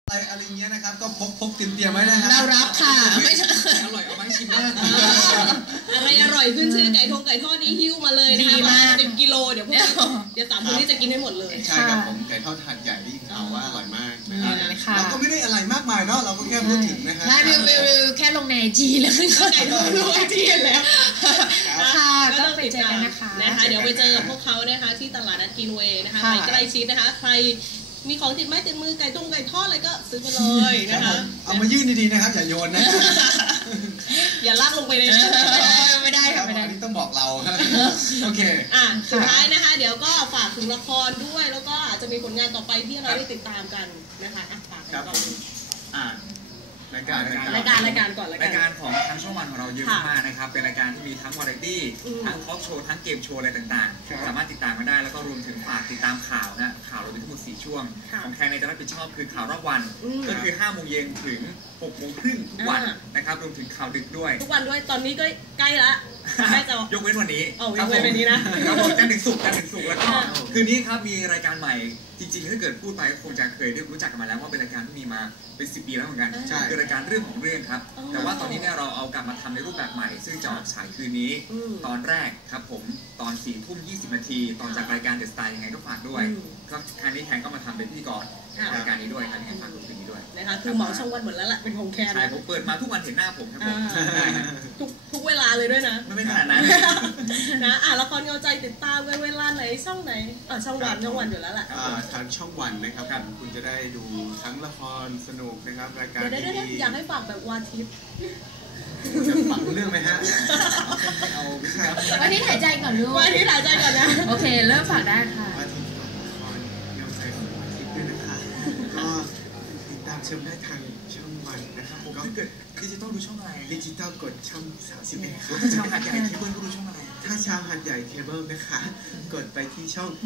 อะไรเงี้ยนะครับก็พกเตรียมไว้นะฮะเรารับค่ะไม่ใช่อร่อยเอามาชิมได้อะไรอร่อยขึ้นชื่อไก่ทอดนี้หิ้วมาเลยนะคะ10 กิโลเดี๋ยว3 คนนี้จะกินให้หมดเลยใช่ครับผมไก่ทอดถาดใหญ่ที่ข่าวว่าอร่อยมากนะครับเราก็ไม่ได้อะไรมากมายเนาะเราก็แค่พูดถึงนะฮะวิวแค่ลงในจีแล้วก็ไก่ทอดลงในจีแล้วค่ะก็ไปเจอกันนะคะเดี๋ยวไปเจอกับพวกเขานะคะที่ตลาดนัดกินเวย์นะคะใกล้ชิดนะคะใครมีของติดไม้ติดมือไก่ทอดอะไรก็ซื้อไปเลยนะคะเอามายื่นดีๆนะครับอย่าโยนนะอย่าลากลงไปในไม่ได้ค่ะไม่ได้อันนี้ต้องบอกเราโอเคสุดท้ายนะคะเดี๋ยวก็ฝากถึงละครด้วยแล้วก็อาจจะมีผลงานต่อไปที่เราได้ติดตามกันนะคะฝากครับผมรายการก่อนรายการของทางช่องวันของเราเยอะมากนะครับเป็นรายการที่มีทั้งวาไรตี้ทั้งทอล์กโชว์ทั้งเกมโชว์อะไรต่างๆสามารถติดตามมาได้แล้วก็รวมถึงฝากติดตามข่าวนะข่าวเรามีทั้งหมด4ช่วงของแคนในจะรับผิดชอบคือข่าวรอบวันก็คือ5 โมงเย็นถึง6 โมงครึ่งทุกวันนะครับรวมถึงข่าวดึกด้วยทุกวันด้วยตอนนี้ก็ใกล้ละใกล้จะยกเว้นวันนี้ยกเว้นวันนี้นะครับผมจันทร์ถึงศุกร์แล้วก็คืนนี้ครับมีรายการใหม่จริงๆถ้าเกิดพูดไปก็คงจะเคยได้รู้จักกันมาแล้วว่าเป็นรายการที่มีมาเป็น10 ปีแล้วเหมือนกันคือรายการเรื่องของเรื่องครับแต่ว่าตอนนี้เนี่ยเราเอากลับมาทำในรูปแบบใหม่ซึ่งจะออกฉายคืนนี้ตอนแรกครับผมตอน4:20 นาทีตอนจากรายการเดอะสไตล์ยังไงก็ฝากด้วยก็ครั้งนี้แคนก็มาทำเป็นพิธีกรรายการนี้ด้วยครับยังไงฝากดูคืนนี้ด้วยนะคะคือเหมาช่องวันหมดแล้วแหละเป็นของแคนใช่ผมเปิดมาทุกวันเห็นหน้าผมครับผมทุกเวลาเลยด้วยนะไม่ขนาดนั้นนะละครเงาใจติดตามเวลาไหนช่องไหนช่องวันอยู่แล้วแหละทางช่องวันนะครับคุณจะได้ดูทั้งละครสนุกนะครับรายการดีอยากให้ฝากแบบวาทิพย์จะฟังเรื่องไหมฮะเอาวันนี้หายใจก่อนลูกวันนี้หายใจก่อนนะโอเคเริ่มฝากได้ค่ะวาทิพย์ละครเงาใจของวาทิพย์ด้วยนะคะก็ติดตามชมได้ทางช่องวันนะครับก็เกิดดิจิตอลดูช่องอะไรดิจิตอลกดช่อง31ครับชาวหัดใหญ่เคเบิลก็ดูช่องอะไรถ้าชาวหัดใหญ่เคเบิลนะคะกดไปที่ช่อง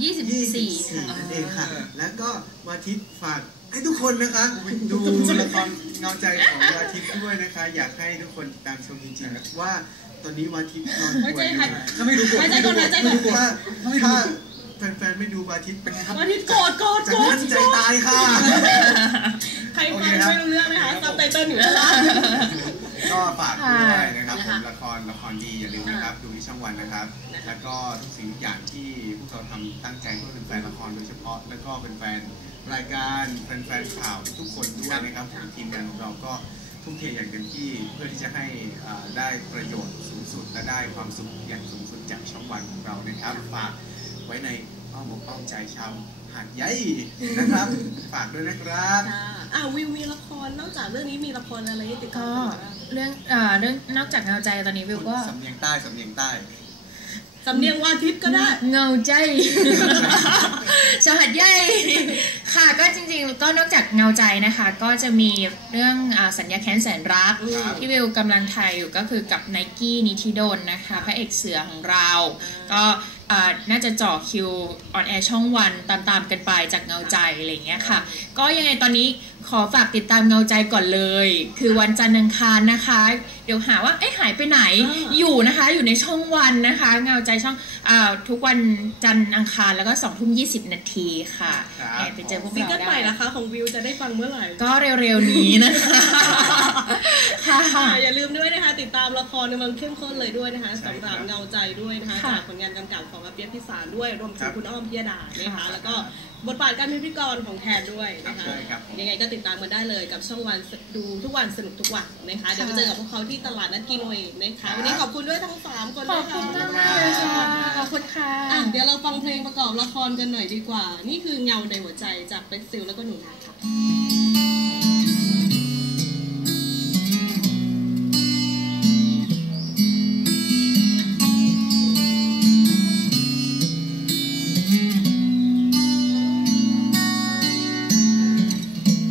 24 นั่นเองค่ะแล้วก็วาทิพย์ฝากให้ทุกคนนะคะดูละครเงาใจของวาทิพย์ด้วยนะคะอยากให้ทุกคนตามชมจริงๆว่าตอนนี้วาทิพย์นอนป่วยถ้าไม่ดูกดถ้าแฟนๆไม่ดูวาทิพย์เป็นไงครับวาทิพย์โกรธจะมั่นใจตายค่ะใครฟังไม่รู้เรื่องไหมคะซับไตเติ้ลอยู่ด้านล่างก็ฝากด้วยนะครับผมละครดีอย่าลืมนะครับดูที่ช่องวันนะครับแล้วก็ทุกสิ่งทุกอย่างที่พวกเราทำตั้งใจเพื่อเป็นแฟนละครโดยเฉพาะแล้วก็เป็นแฟนรายการแฟนข่าวทุกคนด้วยนะครับทีมงานของเราก็ทุ่มเทอย่างเต็มที่เพื่อที่จะให้ได้ประโยชน์สูงสุดและได้ความสุขอย่างสูงสุดจากช่องวันของเรานะครับฝากไว้ในอ้อมอกอ้อมใจชาวหาดใหญ่นะครับฝากด้วยนะครับวิวมีละครนอกจากเรื่องนี้มีละครอะไรติดต่อเรื่องนอกจากเงาใจตอนนี้วิวก็สำเนียงใต้สำเนียงวาทิพย์ก็ได้เงาใจชาวหาดใหญ่ค่ะก็จริงๆก็นอกจากเงาใจนะคะก็จะมีเรื่องสัญญาแค้นแสนรักที่วิวกำลังถ่ายอยู่ก็คือกับไนกี้นิธิดลนะคะพระเอกเสือของเราก็น่าจะจ่อคิวออนแอร์ช่องวันตามกันไปจากเงาใจอะไรอย่างเงี้ยค่ะก็ยังไงตอนนี้ขอฝากติดตามเงาใจก่อนเลยคือวันจันทร์อังคารนะคะเดี๋ยวหาว่าหายไปไหนอยู่นะคะอยู่ในช่องวันนะคะเงาใจช่องทุกวันจันทร์อังคารแล้วก็20:20 นาทีค่ะไปเจอพวกเราได้ซิงเกิลใหม่นะคะของวิวจะได้ฟังเมื่อไหร่ก็เร็วๆนี้นะคะค่ะอย่าลืมด้วยนะคะติดตามละครกำลังเข้มข้นเลยด้วยนะคะสำหรับเงาใจด้วยนะคะจากผลงานกำกับของอาเปียกพิสารด้วยรวมถึงคุณอ้อมพิยดานะคะแล้วก็บทบาทการเป็นพิธีกรของแทนด้วยนะคะยังไงก็ติดตามกันได้เลยกับช่องวันดูทุกวันสนุกทุกวันนะคะเดี๋ยวไปเจอกับพวกเขาที่ตลาดนัดกินเวย์นะคะวันนี้ขอบคุณด้วยทั้ง3 คนนะคะขอบคุณมากเลยค่ะขอบคุณค่ะเดี๋ยวเราฟังเพลงประกอบละครกันหน่อยดีกว่านี่คือเงาในหัวใจจากเป็กซิลแล้วก็หนูนาค่ะ